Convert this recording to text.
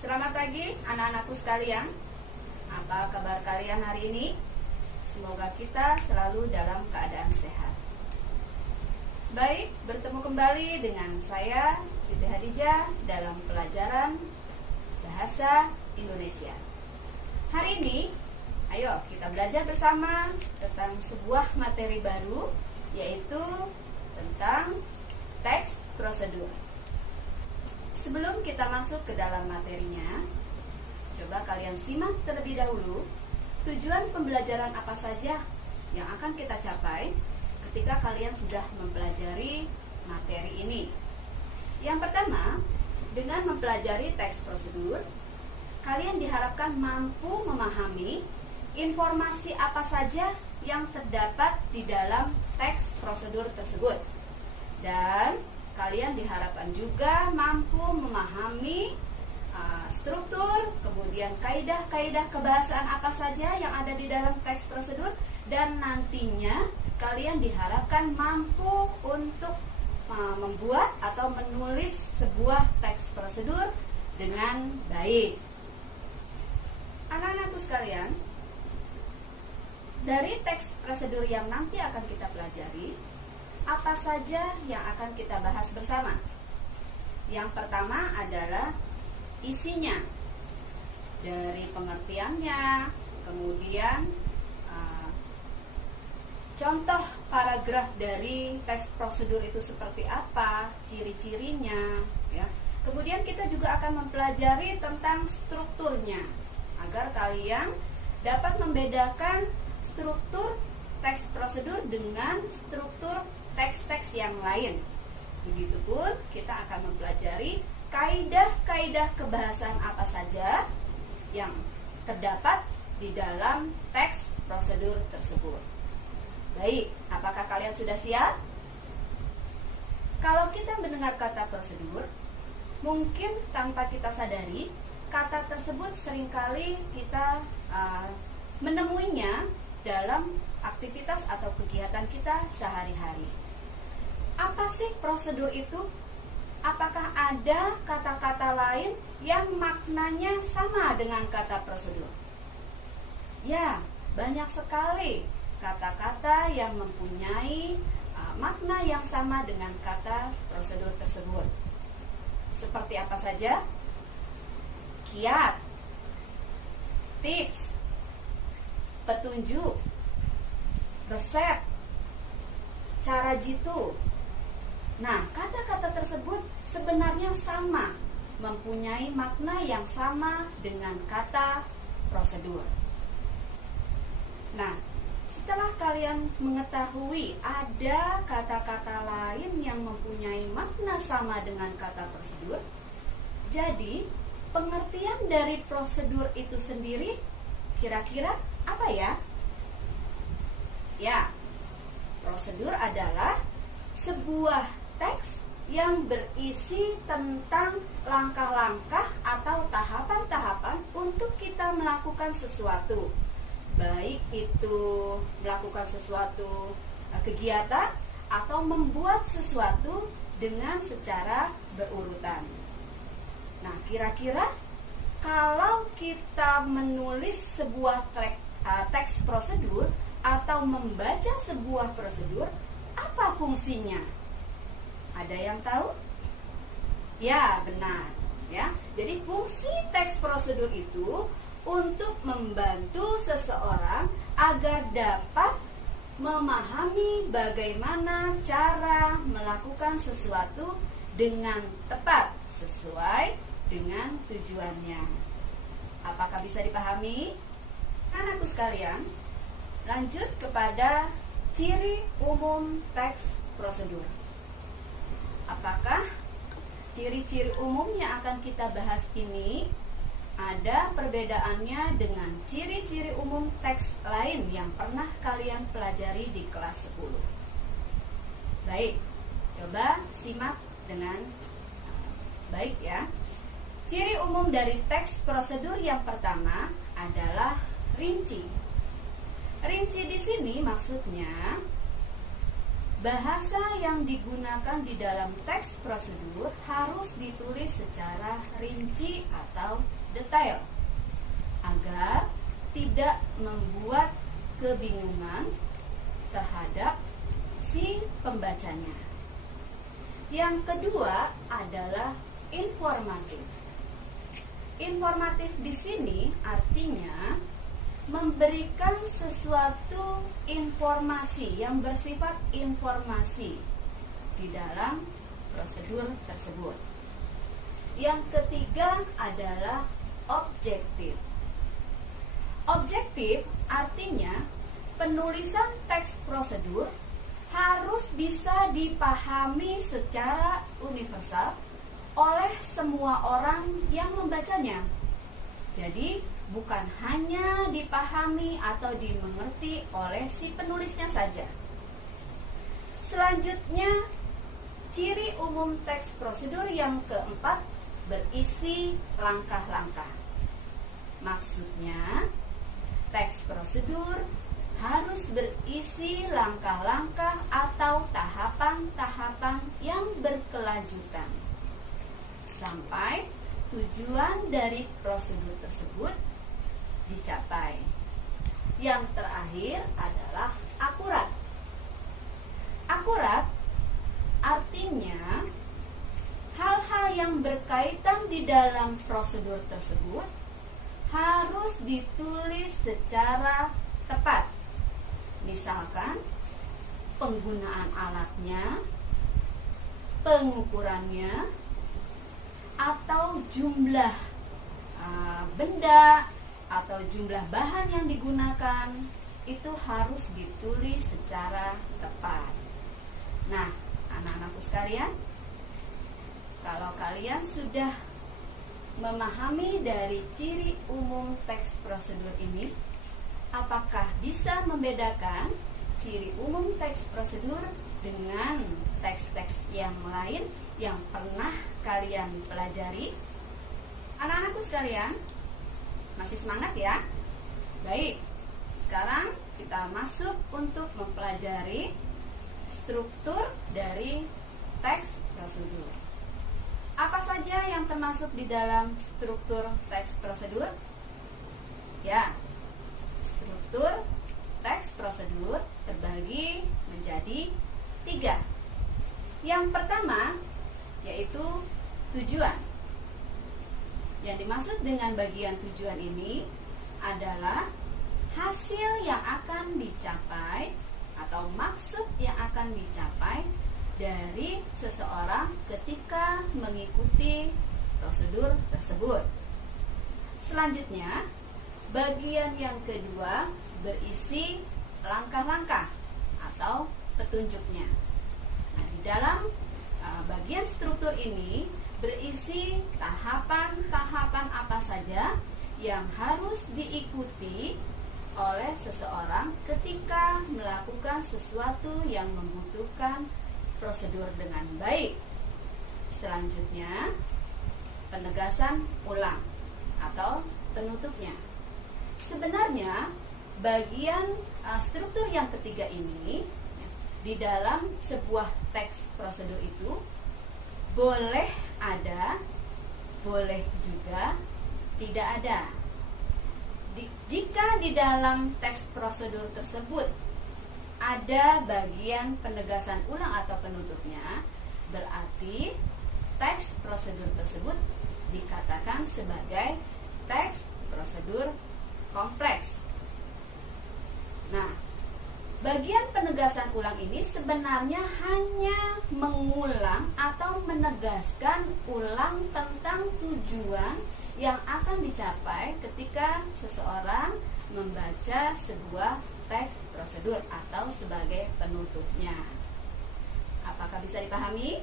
Selamat pagi anak-anakku sekalian. Apa kabar kalian hari ini? Semoga kita selalu dalam keadaan sehat. Baik, bertemu kembali dengan saya Siti Hadijah dalam pelajaran Bahasa Indonesia. Hari ini, ayo kita belajar bersama tentang sebuah materi baru, yaitu tentang teks prosedur. Sebelum kita masuk ke dalam materinya, coba kalian simak terlebih dahulu tujuan pembelajaran apa saja yang akan kita capai ketika kalian sudah mempelajari materi ini. Yang pertama, dengan mempelajari teks prosedur, kalian diharapkan mampu memahami informasi apa saja yang terdapat di dalam teks prosedur tersebut. Dan kalian diharapkan juga mampu memahami struktur, kemudian kaidah-kaidah kebahasaan apa saja yang ada di dalam teks prosedur, dan nantinya kalian diharapkan mampu untuk membuat atau menulis sebuah teks prosedur dengan baik. Anak-anakku sekalian, dari teks prosedur yang nanti akan kita pelajari, apa saja yang akan kita bahas bersama? Yang pertama adalah isinya, dari pengertiannya, kemudian contoh paragraf dari teks prosedur itu seperti apa, ciri-cirinya, ya. Kemudian kita juga akan mempelajari tentang strukturnya, agar kalian dapat membedakan struktur teks prosedur dengan struktur teks-teks yang lain. Begitupun kita akan mempelajari kaidah-kaidah kebahasaan apa saja yang terdapat di dalam teks prosedur tersebut. Baik, apakah kalian sudah siap? Kalau kita mendengar kata prosedur, mungkin tanpa kita sadari, kata tersebut seringkali kita menemuinya dalam aktivitas atau kegiatan kita sehari-hari. Apa sih prosedur itu? Apakah ada kata-kata lain yang maknanya sama dengan kata prosedur? Ya, banyak sekali kata-kata yang mempunyai makna yang sama dengan kata prosedur tersebut. Seperti apa saja? Kiat, tips, petunjuk, resep, cara jitu. Nah, kata-kata tersebut sebenarnya sama, mempunyai makna yang sama dengan kata prosedur. Nah, setelah kalian mengetahui ada kata-kata lain yang mempunyai makna sama dengan kata prosedur, jadi pengertian dari prosedur itu sendiri kira-kira apa ya? Ya, prosedur adalah sebuah teks yang berisi tentang langkah-langkah atau tahapan-tahapan untuk kita melakukan sesuatu. Baik itu melakukan sesuatu kegiatan atau membuat sesuatu dengan secara berurutan. Nah, kira-kira kalau kita menulis sebuah teks prosedur atau membaca sebuah prosedur, apa fungsinya? Ada yang tahu? Ya, benar. Ya, jadi fungsi teks prosedur itu untuk membantu seseorang agar dapat memahami bagaimana cara melakukan sesuatu dengan tepat sesuai dengan tujuannya. Apakah bisa dipahami? Anakku sekalian, lanjut kepada ciri umum teks prosedur. Apakah ciri-ciri umum yang akan kita bahas ini ada perbedaannya dengan ciri-ciri umum teks lain yang pernah kalian pelajari di kelas 10? Baik, coba simak dengan baik ya. Ciri umum dari teks prosedur yang pertama adalah rinci. Rinci di sini maksudnya bahasa yang digunakan di dalam teks prosedur harus ditulis secara rinci atau detail agar tidak membuat kebingungan terhadap si pembacanya. Yang kedua adalah informatif. Informatif di sini artinya memberikan sesuatu informasi yang bersifat informasi di dalam prosedur tersebut. Yang ketiga adalah objektif. Objektif artinya penulisan teks prosedur harus bisa dipahami secara universal oleh semua orang yang membacanya. Jadi bukan hanya dipahami atau dimengerti oleh si penulisnya saja. Selanjutnya, ciri umum teks prosedur yang keempat berisi langkah-langkah. Maksudnya, teks prosedur harus berisi langkah-langkah atau tahapan-tahapan yang berkelanjutan sampai tujuan dari prosedur tersebut dicapai. Yang terakhir adalah akurat. Akurat artinya hal-hal yang berkaitan di dalam prosedur tersebut harus ditulis secara tepat. Misalkan penggunaan alatnya, pengukurannya, atau jumlah benda atau jumlah bahan yang digunakan itu harus ditulis secara tepat. Nah, anak-anakku sekalian, kalau kalian sudah memahami dari ciri umum teks prosedur ini, apakah bisa membedakan ciri umum teks prosedur dengan teks-teks yang lain yang pernah kalian pelajari? Anak-anakku sekalian, masih semangat ya? Baik, sekarang kita masuk untuk mempelajari struktur dari teks prosedur. Apa saja yang termasuk di dalam struktur teks prosedur? Ya, struktur teks prosedur terbagi menjadi 3. Yang pertama yaitu tujuan. Yang dimaksud dengan bagian tujuan ini adalah hasil yang akan dicapai atau maksud yang akan dicapai dari seseorang ketika mengikuti prosedur tersebut. Selanjutnya, bagian yang kedua berisi langkah-langkah atau petunjuknya. Nah, di dalam bagian struktur ini berisi tahapan-tahapan apa saja yang harus diikuti oleh seseorang ketika melakukan sesuatu yang membutuhkan prosedur dengan baik. Selanjutnya, penegasan ulang atau penutupnya. Sebenarnya bagian struktur yang ketiga ini di dalam sebuah teks prosedur itu boleh ada, boleh juga tidak ada. Jika di dalam teks prosedur tersebut ada bagian penegasan ulang atau penutupnya, berarti teks prosedur tersebut dikatakan sebagai teks prosedur kompleks. Nah, bagian penegasan ulang ini sebenarnya hanya mengulang atau menegaskan ulang tentang tujuan yang akan dicapai ketika seseorang membaca sebuah teks prosedur atau sebagai penutupnya. Apakah bisa dipahami?